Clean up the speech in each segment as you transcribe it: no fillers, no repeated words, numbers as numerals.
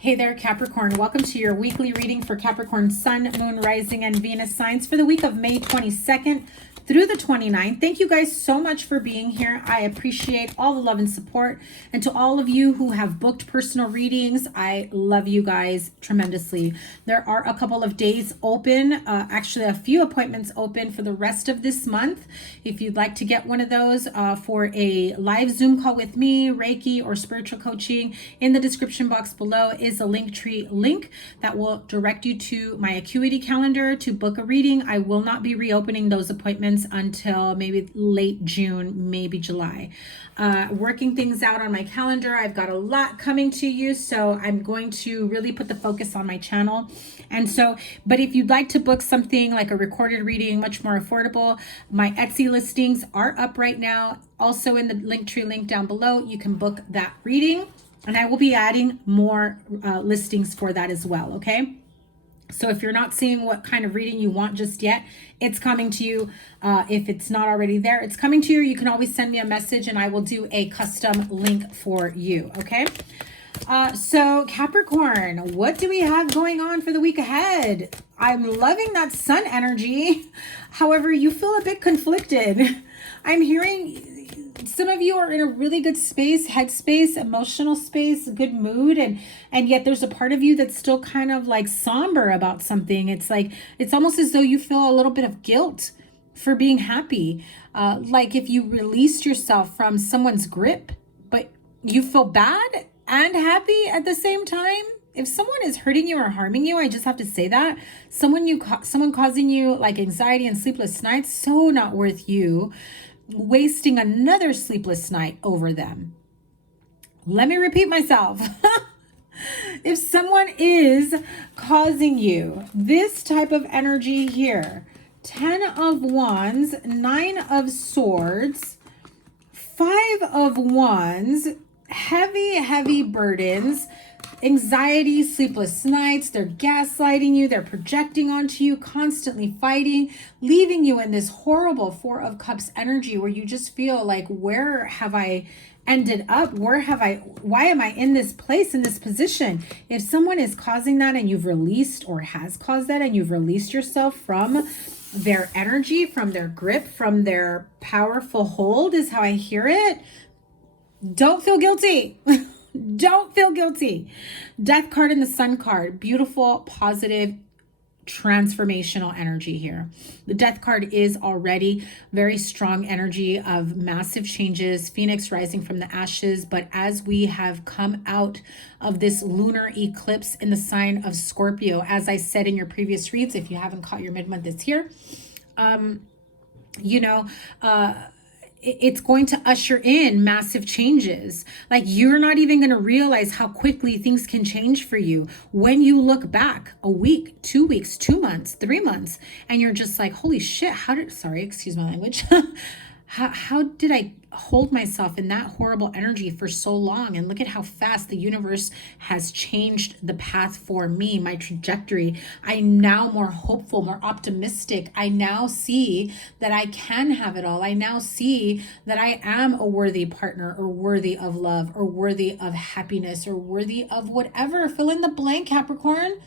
Hey there, Capricorn. Welcome to your weekly reading for Capricorn Sun, Moon, Rising, and Venus signs for the week of May 22nd through the 29th. Thank you guys so much for being here. I appreciate all the love and support. And to all of you who have booked personal readings, I love you guys tremendously. There are a couple of days open, actually a few appointments open for the rest of this month. If you'd like to get one of those for a live Zoom call with me, Reiki, or spiritual coaching, in the description box below is a Linktree link that will direct you to my Acuity calendar to book a reading. I will not be reopening those appointments until maybe late June, maybe July. Working things out on my calendar. I've got a lot coming to you, so I'm going to really put the focus on my channel. And so, but if you'd like to book something like a recorded reading, much more affordable, my Etsy listings are up right now. Also in the Linktree link down below, you can book that reading. And I will be adding more listings for that as well, okay? So if you're not seeing what kind of reading you want just yet, it's coming to you. If it's not already there, it's coming to you. You can always send me a message and I will do a custom link for you, okay? So Capricorn, what do we have going on for the week ahead? I'm loving that sun energy. However, you feel a bit conflicted. I'm hearing some of you are in a really good space, headspace, emotional space, good mood, and yet there's a part of you that's still kind of like somber about something. It's like, it's almost as though you feel a little bit of guilt for being happy. Like if you released yourself from someone's grip, but you feel bad and happy at the same time. If someone is hurting you or harming you, I just have to say that. Someone causing you like anxiety and sleepless nights, so not worth you wasting another sleepless night over them. Let me repeat myself. If someone is causing you this type of energy here, 10 of Wands, 9 of Swords, 5 of Wands, heavy burdens, anxiety, sleepless nights, they're gaslighting you, they're projecting onto you, constantly fighting, leaving you in this horrible 4 of Cups energy where you just feel like, where have I ended up? Why am I in this place, in this position? If someone is causing that and you've released or has caused that and you've released yourself from their energy, from their grip, from their powerful hold is how I hear it, don't feel guilty. Don't feel guilty. Death card and the Sun card. Beautiful, positive, transformational energy here. The Death card is already very strong energy of massive changes, Phoenix rising from the ashes. But as we have come out of this lunar eclipse in the sign of Scorpio, as I said in your previous reads, if you haven't caught your mid-month, it's here. It's going to usher in massive changes. Like you're not even going to realize how quickly things can change for you when you look back a week, 2 weeks, 2 months, 3 months, and you're just like, holy shit, sorry, excuse my language. How did I hold myself in that horrible energy for so long? And look at how fast the universe has changed the path for me, my trajectory. I'm now more hopeful, more optimistic. I now see that I can have it all. I now see that I am a worthy partner or worthy of love or worthy of happiness or worthy of whatever. Fill in the blank, Capricorn.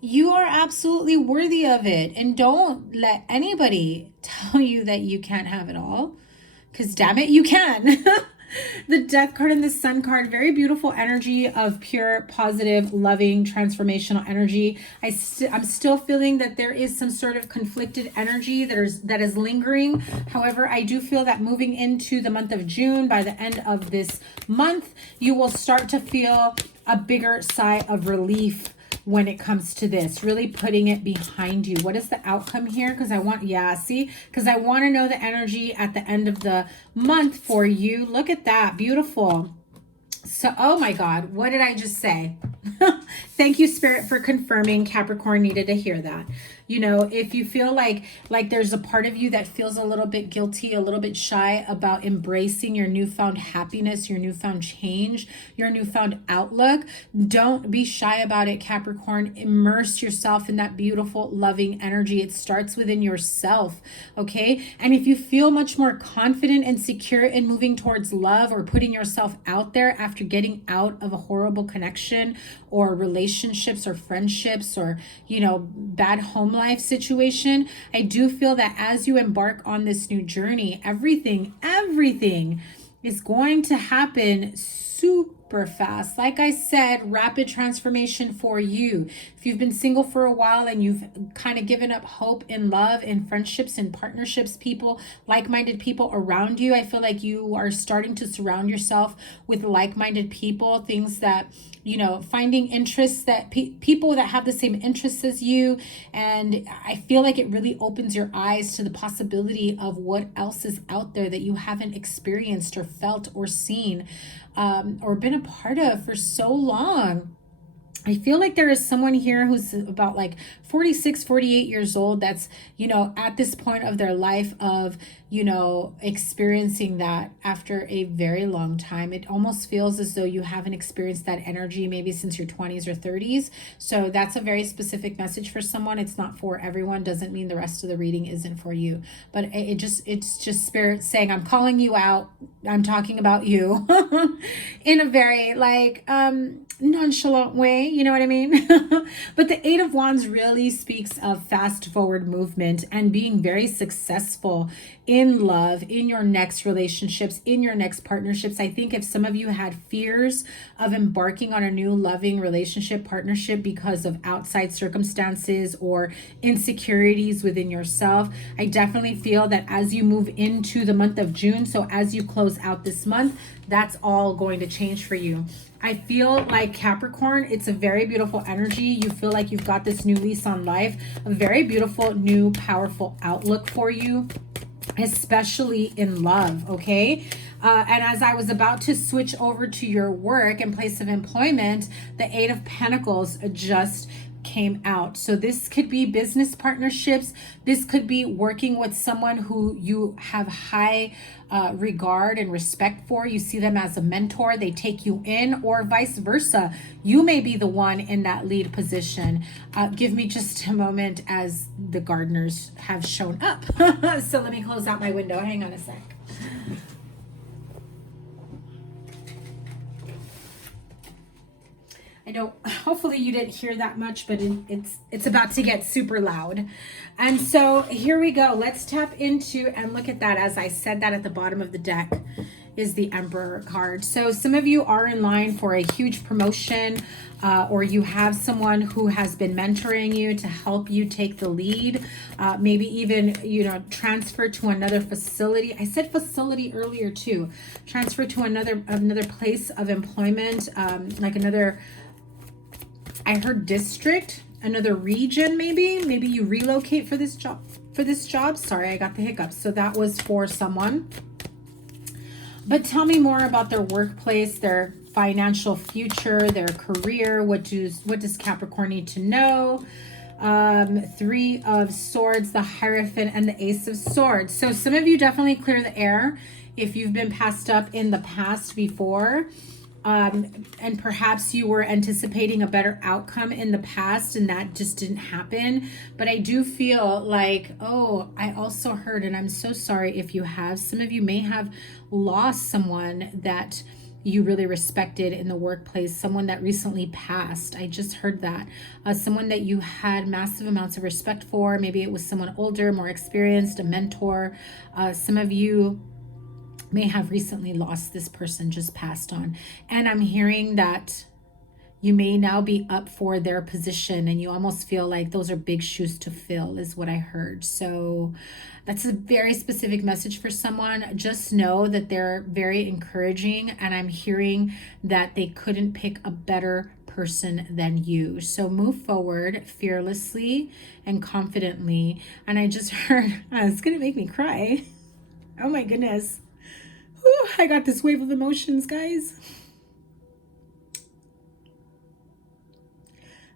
You are absolutely worthy of it. And don't let anybody tell you that you can't have it all. Because damn it, you can. The Death card and the Sun card, very beautiful energy of pure, positive, loving, transformational energy. I'm still feeling that there is some sort of conflicted energy that is lingering. However, I do feel that moving into the month of June, by the end of this month, you will start to feel a bigger sigh of relief when it comes to this, really putting it behind you. What is the outcome here? Because I want, because I want to know the energy at the end of the month for you. Look at that, beautiful. So, oh my God, what did I just say? Thank you, Spirit, for confirming. Capricorn needed to hear that. You know, if you feel like there's a part of you that feels a little bit guilty, a little bit shy about embracing your newfound happiness, your newfound change, your newfound outlook, don't be shy about it, Capricorn. Immerse yourself in that beautiful, loving energy. It starts within yourself, okay? And if you feel much more confident and secure in moving towards love or putting yourself out there after getting out of a horrible connection or relationships or friendships or, you know, bad home life situation, I do feel that as you embark on this new journey, everything is going to happen super fast. Like I said, rapid transformation for you. If you've been single for a while and you've kind of given up hope in love and friendships and partnerships, people, like-minded people around you, I feel like you are starting to surround yourself with like-minded people, things that, you know, finding interests that people that have the same interests as you. And I feel like it really opens your eyes to the possibility of what else is out there that you haven't experienced or felt or seen or been a part of for so long. I feel like there is someone here who's about like 46, 48 years old that's, you know, at this point of their life of, you know, experiencing that after a very long time. It almost feels as though you haven't experienced that energy maybe since your 20s or 30s. So that's a very specific message for someone. It's not for everyone. Doesn't mean the rest of the reading isn't for you. But it's just spirit saying, I'm calling you out. I'm talking about you in a very like nonchalant way, you know what I mean? But the Eight of Wands really speaks of fast forward movement and being very successful in love, in your next relationships, in your next partnerships. I think if some of you had fears of embarking on a new loving relationship, partnership because of outside circumstances or insecurities within yourself, I definitely feel that as you move into the month of June, so as you close out this month, that's all going to change for you. I feel like Capricorn, it's a very beautiful energy. You feel like you've got this new lease on life, a very beautiful, new, powerful outlook for you, especially in love, okay? And as I was about to switch over to your work and place of employment, the Eight of Pentacles just came out. So this could be business partnerships. This could be working with someone who you have high regard and respect for. You see them as a mentor. They take you in, or vice versa. You may be the one in that lead position. Give me just a moment as the gardeners have shown up. So let me close out my window. Hang on a sec. I don't, hopefully you didn't hear that much, but it's about to get super loud. And so here we go. Let's tap into and look at that. As I said, that at the bottom of the deck is the Emperor card. So some of you are in line for a huge promotion, or you have someone who has been mentoring you to help you take the lead. Maybe even, you know, transfer to another facility. I said facility earlier too. Transfer to another place of employment, like another, I heard district, another region, maybe you relocate for this job. Sorry, I got the hiccups. So that was for someone. But tell me more about their workplace, their financial future, their career. What does Capricorn need to know? Three of Swords, the Hierophant, and the Ace of Swords. So some of you definitely clear the air if you've been passed up in the past before. And perhaps you were anticipating a better outcome in the past and that just didn't happen. But I do feel like, oh, I also heard, and I'm so sorry if you have, some of you may have lost someone that you really respected in the workplace, someone that recently passed. I just heard that. Someone that you had massive amounts of respect for. Maybe it was someone older, more experienced, a mentor. Some of you may have recently lost this person, just passed on. And I'm hearing that you may now be up for their position and you almost feel like those are big shoes to fill, is what I heard. So that's a very specific message for someone. Just know that they're very encouraging, and I'm hearing that they couldn't pick a better person than you. So move forward fearlessly and confidently. And I just heard, it's gonna make me cry. Oh my goodness. Whew, I got this wave of emotions, guys.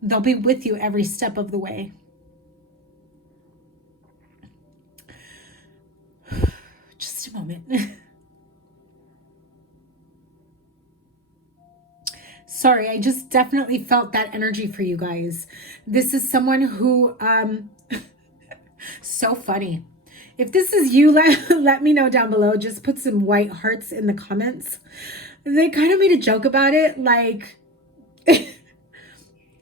They'll be with you every step of the way. sorry, I just definitely felt that energy for you guys. This is someone who, so funny. If this is you, let me know down below. Just put some white hearts in the comments. They kind of made a joke about it, like,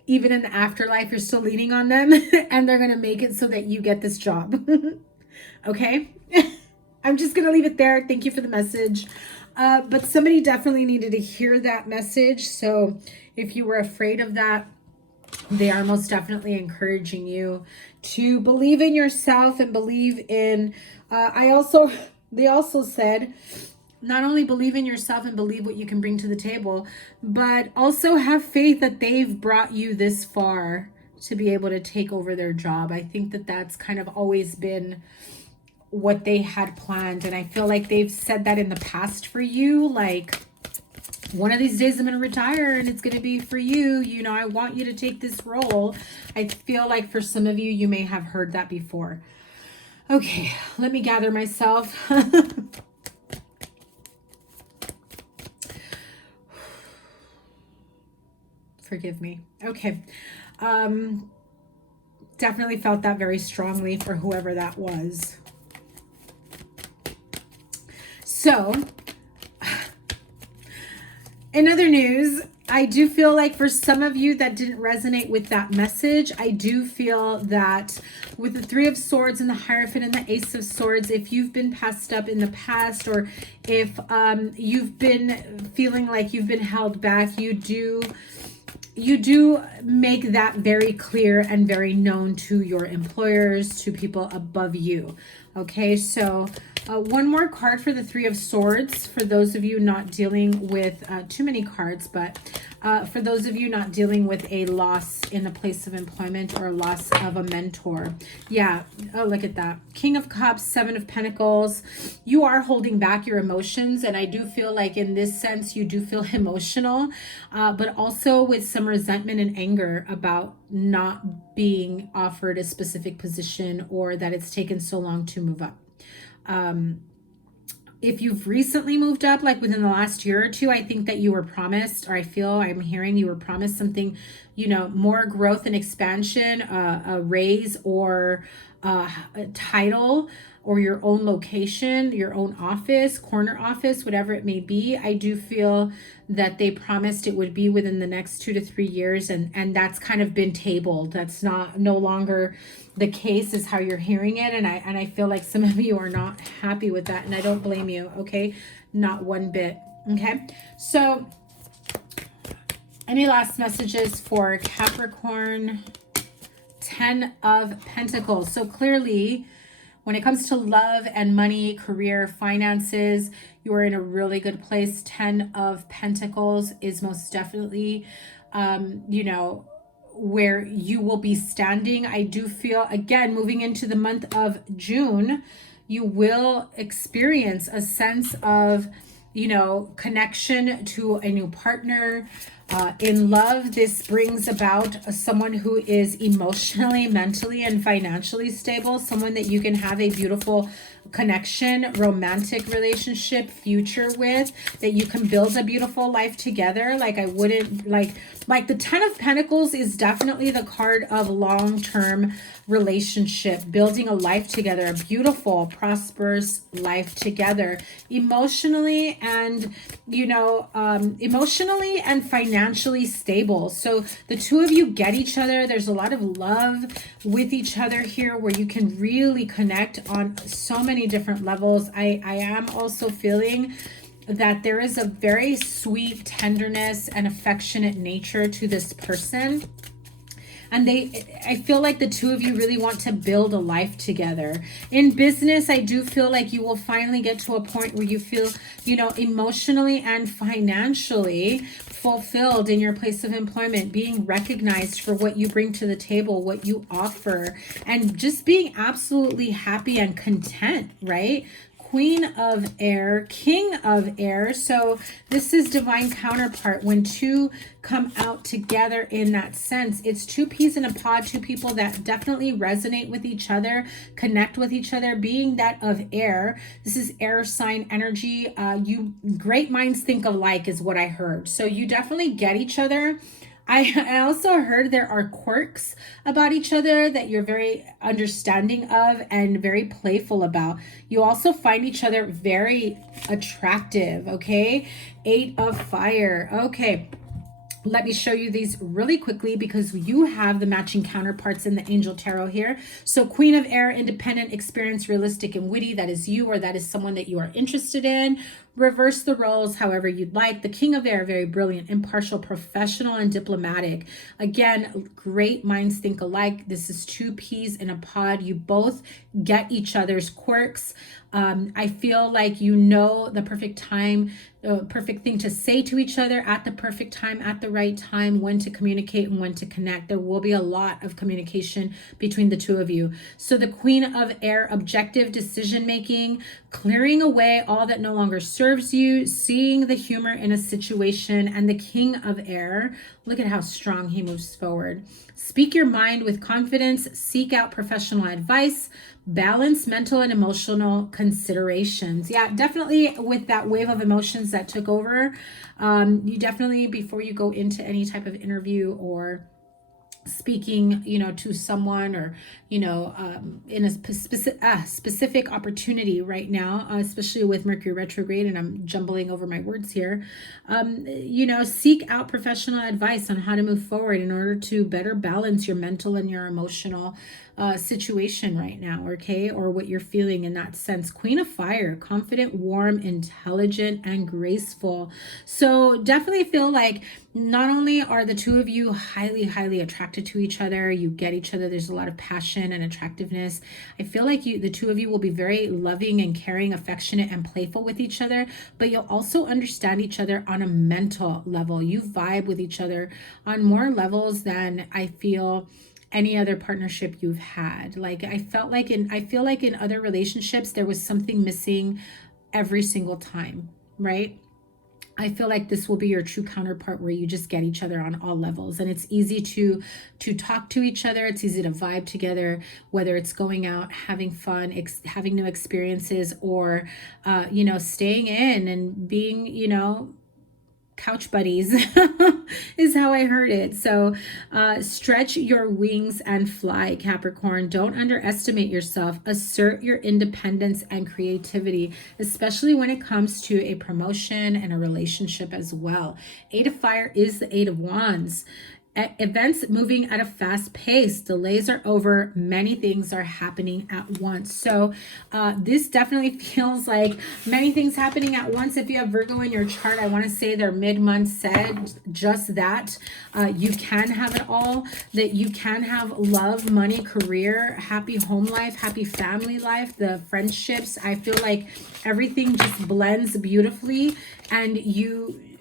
even in the afterlife, you're still leaning on them, and they're going to make it so that you get this job. Okay? I'm just going to leave it there. Thank you for the message. But somebody definitely needed to hear that message. So if you were afraid of that, they are most definitely encouraging you to believe in yourself and believe in, they also said, not only believe in yourself and believe what you can bring to the table, but also have faith that they've brought you this far to be able to take over their job. I think that that's kind of always been what they had planned. And I feel like they've said that in the past for you, like, one of these days I'm going to retire and it's going to be for you. You know, I want you to take this role. I feel like for some of you, you may have heard that before. Okay, let me gather myself. Forgive me. Okay. Definitely felt that very strongly for whoever that was. So, in other news, I do feel like for some of you that didn't resonate with that message, I do feel that with the Three of Swords and the Hierophant and the Ace of Swords, if you've been passed up in the past, or if you've been feeling like you've been held back, you do make that very clear and very known to your employers, to people above you. Okay, so one more card for the Three of Swords, for those of you not dealing with too many cards, but for those of you not dealing with a loss in a place of employment or a loss of a mentor. Yeah, oh, look at that. King of Cups, Seven of Pentacles. You are holding back your emotions, and I do feel like in this sense, you do feel emotional, but also with some resentment and anger about not being offered a specific position, or that it's taken so long to move up. If you've recently moved up, like within the last year or two, I think that you were promised, or I'm hearing you were promised something, you know, more growth and expansion, a raise, or a title, or your own location, your own office, corner office, whatever it may be. I do feel that they promised it would be within the next 2 to 3 years, and that's kind of been tabled. That's no longer the case, is how you're hearing it, and I feel like some of you are not happy with that, and I don't blame you. Okay, not one bit. Okay, so any last messages for Capricorn? 10 of Pentacles. So clearly, when it comes to love and money, career, finances, you are in a really good place. 10 of Pentacles is most definitely, you know, where you will be standing. I do feel, again, moving into the month of June, you will experience a sense of, you know, connection to a new partner. In love, this brings about someone who is emotionally, mentally, and financially stable, someone that you can have a beautiful connection, romantic relationship, future with, that you can build a beautiful life together. Like, I wouldn't, like the 10 of Pentacles is definitely the card of long-term relationship, building a life together, a beautiful, prosperous life together, emotionally and, you know, emotionally and financially stable. So the two of you get each other. There's a lot of love with each other here, where you can really connect on so many different levels. I am also feeling that there is a very sweet tenderness and affectionate nature to this person. And I feel like the two of you really want to build a life together. In business, I do feel like you will finally get to a point where you feel, you know, emotionally and financially fulfilled in your place of employment, being recognized for what you bring to the table, what you offer, and just being absolutely happy and content, right? Queen of Air, King of Air. So this is divine counterpart. When two come out together in that sense, it's two peas in a pod, two people that definitely resonate with each other, connect with each other, being that of air. This is air sign energy. You great minds think alike is what I heard. So you definitely get each other. I also heard there are quirks about each other that you're very understanding of and very playful about. You also find each other very attractive, okay? 8 of Fire. Okay. Let me show you these really quickly because you have the matching counterparts in the Angel Tarot here. So Queen of Air, independent, experienced, realistic, and witty. That is you, or that is someone that you are interested in. Reverse the roles however you'd like. The King of Air, very brilliant, impartial, professional, and diplomatic. Again, great minds think alike. This is two peas in a pod. You both get each other's quirks. I feel like you know the perfect time, the perfect thing to say to each other at the perfect time, at the right time, when to communicate and when to connect. There will be a lot of communication between the two of you. So the Queen of Air, objective decision making, clearing away all that no longer serves you, seeing the humor in a situation. And the King of Air, look at how strong he moves forward. Speak your mind with confidence, seek out professional advice, balance mental and emotional considerations. Yeah, definitely with that wave of emotions that took over, you definitely, before you go into any type of interview or speaking, to someone, or, in a specific opportunity right now, especially with Mercury retrograde, and I'm jumbling over my words here, seek out professional advice on how to move forward in order to better balance your mental and your emotional situation right now, okay, or what you're feeling in that sense. Queen of Fire, confident, warm, intelligent, and graceful. So definitely feel like not only are the two of you highly, highly attracted to each other, you get each other, there's a lot of passion and attractiveness. I feel like the two of you will be very loving and caring, affectionate, and playful with each other, but you'll also understand each other on a mental level. You vibe with each other on more levels than I feel any other partnership you've had. Like I feel like in other relationships there was something missing every single time, right? I feel like this will be your true counterpart, where you just get each other on all levels, and it's easy to talk to each other. It's easy to vibe together, whether it's going out, having fun, having new experiences, or staying in and being couch buddies is how I heard it. So stretch your wings and fly, Capricorn. Don't underestimate yourself. Assert your independence and creativity, especially when it comes to a promotion and a relationship as well. 8 of Fire is the 8 of Wands. Events moving at a fast pace. Delays are over. Many things are happening at once. So this definitely feels like many things happening at once. If you have Virgo in your chart, I want to say their mid-month said just that. You can have it all. That you can have love, money, career, happy home life, happy family life, the friendships. I feel like everything just blends beautifully, and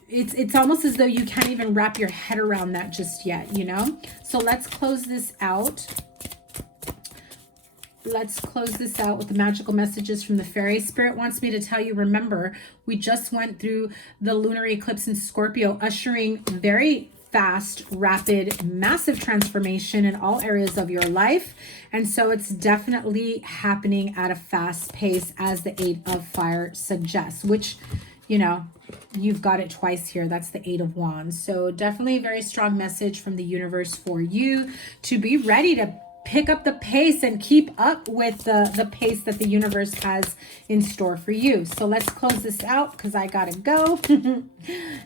it's almost as though you can't even wrap your head around that just yet, So let's close this out. Let's close this out with the magical messages from the fairy. Spirit wants me to tell you, remember, we just went through the lunar eclipse in Scorpio, ushering very fast, rapid, massive transformation in all areas of your life. And so it's definitely happening at a fast pace, as the 8 of Fire suggests, which, you've got it twice here. That's the 8 of Wands. So definitely a very strong message from the universe for you to be ready to pick up the pace and keep up with the pace that the universe has in store for you. So let's close this out because I gotta go.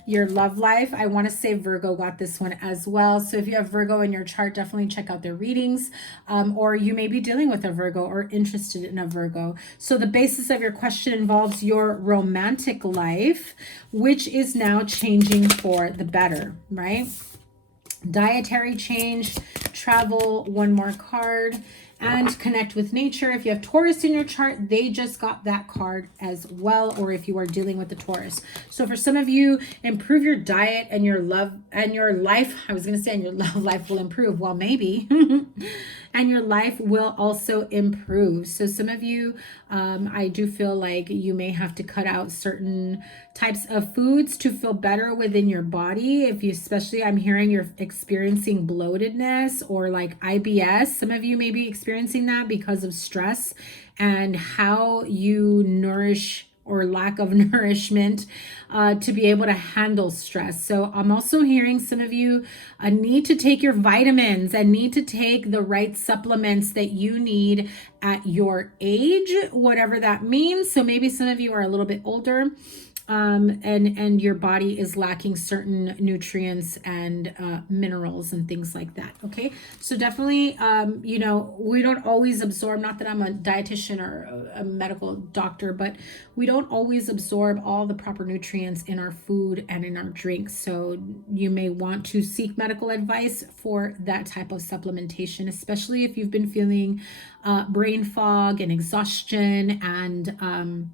Your love life. I want to say Virgo got this one as well. So if you have Virgo in your chart, definitely check out their readings. Or you may be dealing with a Virgo or interested in a Virgo. So the basis of your question involves your romantic life, which is now changing for the better, right? Dietary change, travel, one more card, and connect with nature. If you have Taurus in your chart, they just got that card as well, or if you are dealing with the Taurus. So for some of you, improve your diet and your love and your life. I was going to say, and your love life will improve. Well, maybe. And your life will also improve. So some of you, I do feel like you may have to cut out certain types of foods to feel better within your body. If you, especially, I'm hearing you're experiencing bloatedness or like IBS. Some of you may be experiencing that because of stress and how you nourish or lack of nourishment to be able to handle stress. So I'm also hearing some of you need to take your vitamins and need to take the right supplements that you need at your age, whatever that means. So maybe some of you are a little bit older and your body is lacking certain nutrients and minerals and things like that. Okay, so definitely, you know, we don't always absorb, not that I'm a dietitian or a medical doctor, but we don't always absorb all the proper nutrients in our food and in our drinks. So you may want to seek medical advice for that type of supplementation, especially if you've been feeling brain fog and exhaustion and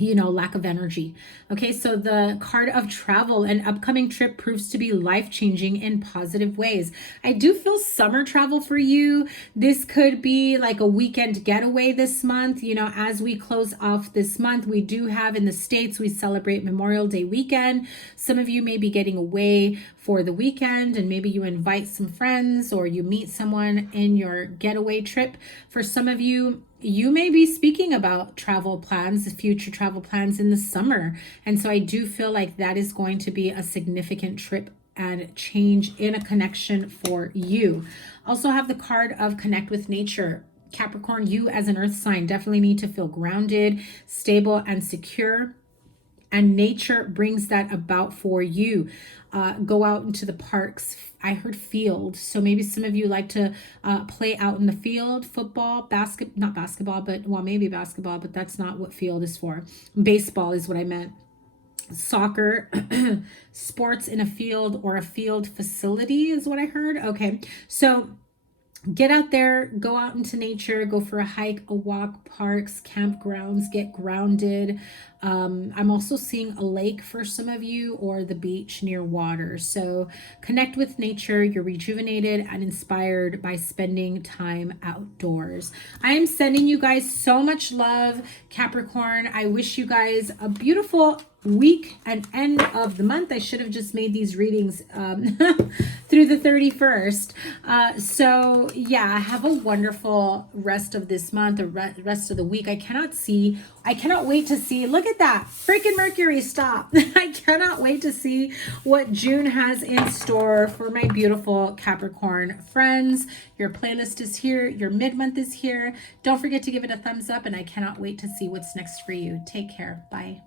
you know, lack of energy. Okay, so the card of travel, an upcoming trip proves to be life-changing in positive ways. I do feel summer travel for you. This could be like a weekend getaway this month. You know, as we close off this month, we do have in the States, we celebrate Memorial Day weekend. Some of you may be getting away for the weekend and maybe you invite some friends or you meet someone in your getaway trip. For some of you, you may be speaking about travel plans, future travel plans in the summer. And so I do feel like that is going to be a significant trip and change in a connection for you. Also have the card of connect with nature. Capricorn, you as an earth sign definitely need to feel grounded, stable, and secure. And nature brings that about for you. Go out into the parks. I heard field. So maybe some of you like to play out in the field, football, not basketball, but well, maybe basketball, but that's not what field is for. Baseball is what I meant. Soccer, sports in a field or a field facility is what I heard. Okay. So get out there, go out into nature, go for a hike, a walk, parks, campgrounds, get grounded. I'm also seeing a lake for some of you or the beach near water. So connect with nature. You're rejuvenated and inspired by spending time outdoors. I am sending you guys so much love, Capricorn. I wish you guys a beautiful week and end of the month. I should have just made these readings through the 31st. So yeah, have a wonderful rest of this month, the rest of the week. I cannot wait to see, look at that, freaking Mercury, stop. I cannot wait to see what June has in store for my beautiful Capricorn friends. Your playlist is here, your mid-month is here. Don't forget to give it a thumbs up, and I cannot wait to see what's next for you. Take care. Bye.